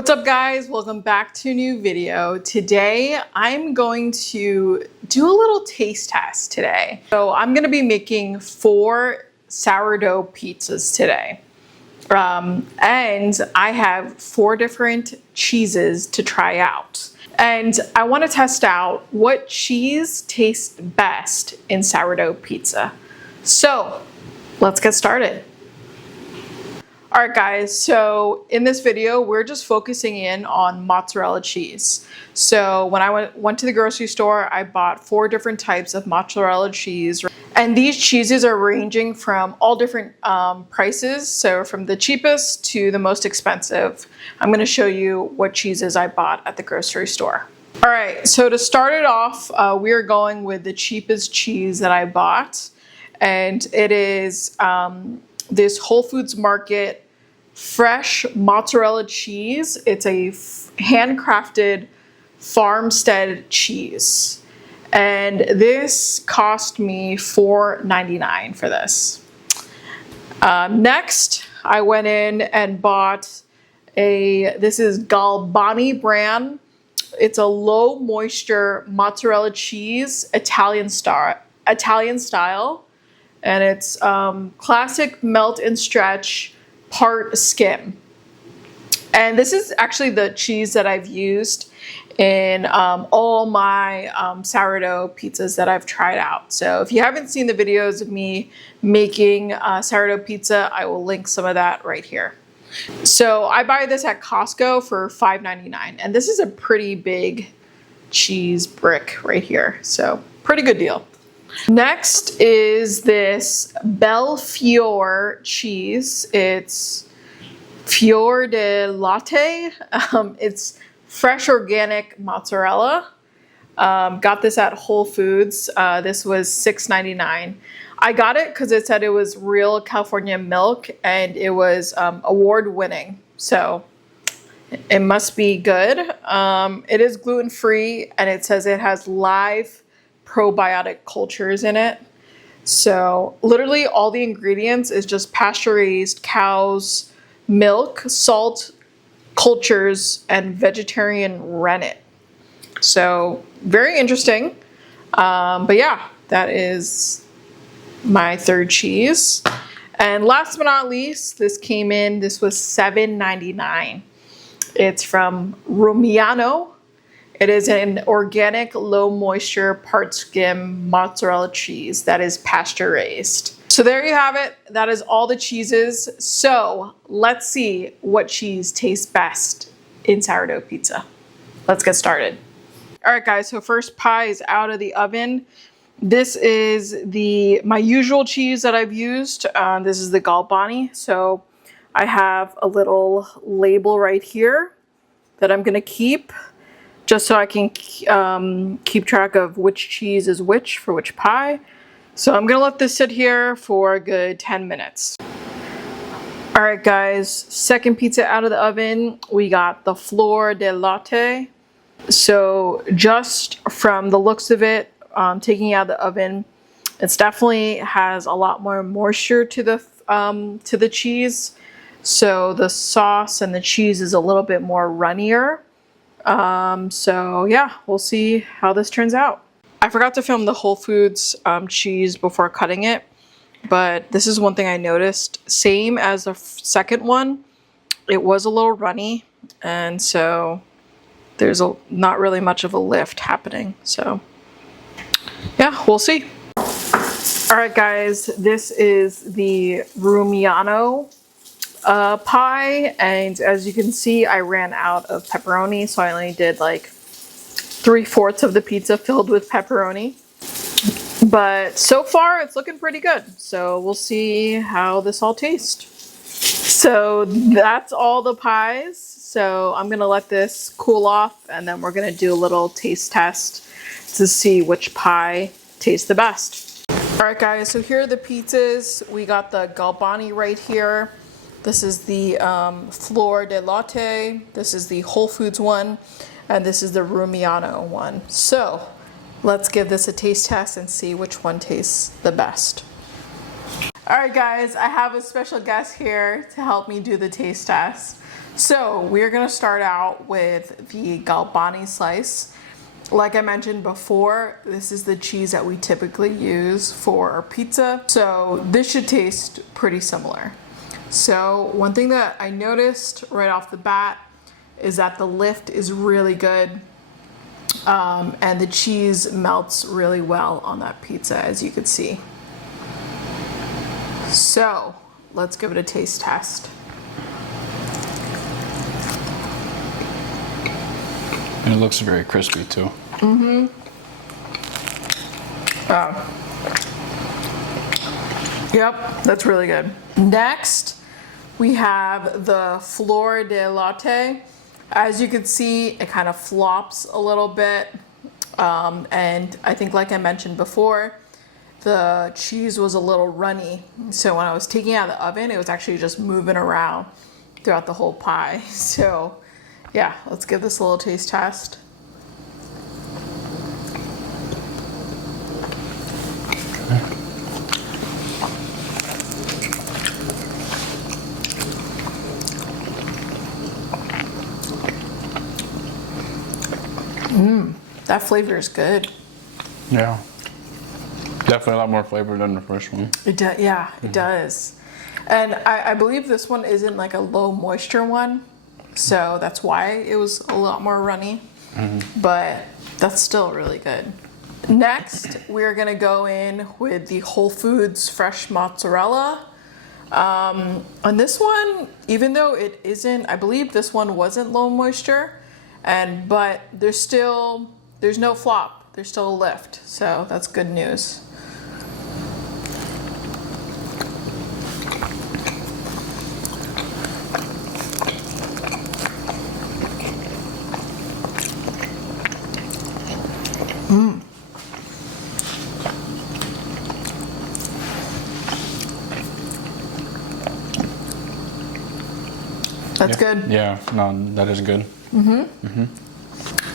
What's up guys, welcome back to a new video. Today I'm going to do a little taste test today. So I'm going to be making 4 sourdough pizzas today. And I have 4 different cheeses to try out. And I want to test out what cheese tastes best in sourdough pizza. So let's get started. Alright guys, so in this video, we're just focusing in on mozzarella cheese. So when I went to the grocery store, I bought 4 different types of mozzarella cheese. And these cheeses are ranging from all different prices. So from the cheapest to the most expensive. I'm going to show you what cheeses I bought at the grocery store. Alright, so to start it off, we are going with the cheapest cheese that I bought. And it is this Whole Foods Market fresh mozzarella cheese. It's a handcrafted farmstead cheese. And this cost me $4.99 for this. Next, I went in and bought this is ģalbani brand. It's a low moisture mozzarella cheese, Italian style. And it's classic melt and stretch, part skim. And this is actually the cheese that I've used in all my sourdough pizzas that I've tried out. So if you haven't seen the videos of me making sourdough pizza, I will link some of that right here. So I buy this at Costco for $5.99. And this is a pretty big cheese brick right here. So pretty good deal. Next is this භᴜ괜ʚɪ cheese. It's ɪନିର୍qᴜɪʀɪᴇ걱. It's fresh organic mozzarella. Got this at Whole Foods. This was $6.99. I got it because it said it was real California milk and it was award winning. So it must be good. It is gluten-free and it says it has live probiotic cultures in it. So literally all the ingredients is just pasture-raised cows, milk, salt, cultures, and vegetarian rennet. So very interesting. But yeah, that is my 3rd cheese. And last but not least, this came in, this was $7.99. It's from Romano. It is an organic, low moisture, part skim mozzarella cheese that is pasture raised. So there you have it. That is all the cheeses. So let's see what cheese tastes best in sourdough pizza. Let's get started. All right, guys. So first pie is out of the oven. This is my usual cheese that I've used. This is the ģalbani. So I have a little label right here that I'm going to keep, just so I can keep track of which cheese is which for which pie. So I'm gonna let this sit here for a good 10 minutes. All right, guys, second pizza out of the oven. We got the flor de latte. So just from the looks of it, taking it out of the oven, it definitely has a lot more moisture to the cheese. So the sauce and the cheese is a little bit more runnier. So yeah, we'll see how this turns out. I forgot to film the Whole Foods cheese before cutting it, but this is one thing I noticed. Same as the second one, it was a little runny, and so there's not really much of a lift happening. So yeah, we'll see. All right, guys, this is the Romano pie, and as you can see, I ran out of pepperoni, so I only did like 3/4 of the pizza filled with pepperoni. But so far it's looking pretty good, so we'll see how this all tastes. So that's all the pies. So I'm gonna let this cool off and then we're gonna do a little taste test to see which pie tastes the best. All right, guys, so here are the pizzas. We got the ģalbani right here. This is the flor de latte. This is the Whole Foods one. And this is the Romano one. So let's give this a taste test and see which one tastes the best. All right, guys, I have a special guest here to help me do the taste test. So we're gonna start out with the ɡalbáni slice. Like I mentioned before, this is the cheese that we typically use for our pizza. So this should taste pretty similar. So one thing that I noticed right off the bat is that the lift is really good. And the cheese melts really well on that pizza, as you can see. So let's give it a taste test. And it looks very crispy too. Mm-hmm. Oh. Yep, that's really good. Next, we have the ɪ़ṛqᴜɪʀɪᴇ걱. As you can see, it kind of flops a little bit. And I think, like I mentioned before, the cheese was a little runny. So when I was taking it out of the oven, it was actually just moving around throughout the whole pie. So yeah, let's give this a little taste test. That flavor is good. Yeah. Definitely a lot more flavor than the first one. It does, yeah, it does. And I believe this one isn't like a low moisture one, so that's why it was a lot more runny. But that's still really good. Next, we're gonna go in with the Whole Foods fresh mozzarella. On this one, even though it isn't, I believe this one wasn't low moisture, but there's no flop. There's still a lift, so that's good news. That's good. Yeah, no, that is good.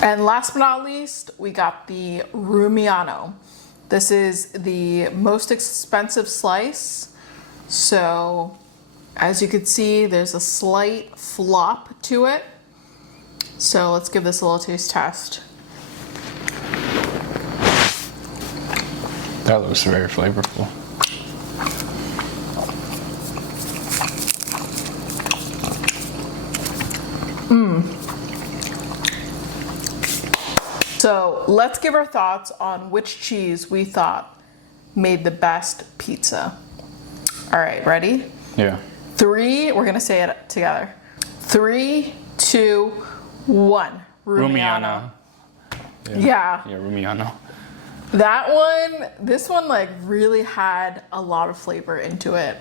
And last but not least, we got the Rumiano. This is the most expensive slice. So as you can see, there's a slight flop to it. So let's give this a little taste test. That looks very flavorful. So let's give our thoughts on which cheese we thought made the best pizza. All right, ready? Yeah. 3, we're gonna say it together. 3, 2, 1. Rumiano. Yeah. Yeah, Rumiano. This one like really had a lot of flavor into it.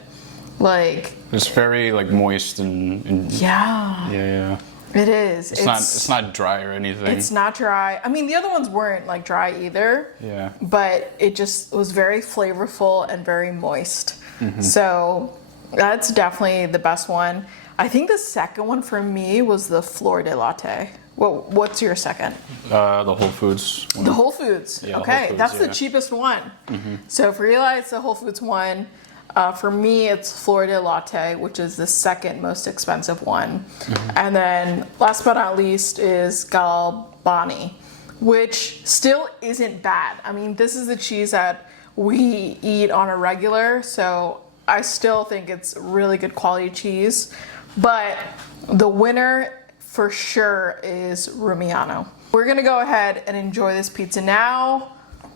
Like, It's very like moist and yeah. yeah. It is. It's not dry or anything. It's not dry. I mean, the other ones weren't like dry either. Yeah. But it just was very flavorful and very moist. So that's definitely the best one. I think the second one for me was the ɪ़ṛqᴜɪᴇ걱. What's your second? The Whole Foods one. The Whole Foods. Yeah, Okay, Whole Foods, that's the yeah. cheapest one. So for Eli, it's the Whole Foods one. For me, it's ɪ़ṛqᴜɪᴇ걱, which is the second most expensive one. And then last but not least is ɡalbáni, which still isn't bad. I mean, this is the cheese that we eat on a regular, so I still think it's really good quality cheese. But the winner for sure is Rumiano. We're gonna go ahead and enjoy this pizza now.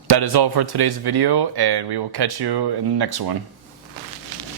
That is all for today's video, and we will catch you in the next one.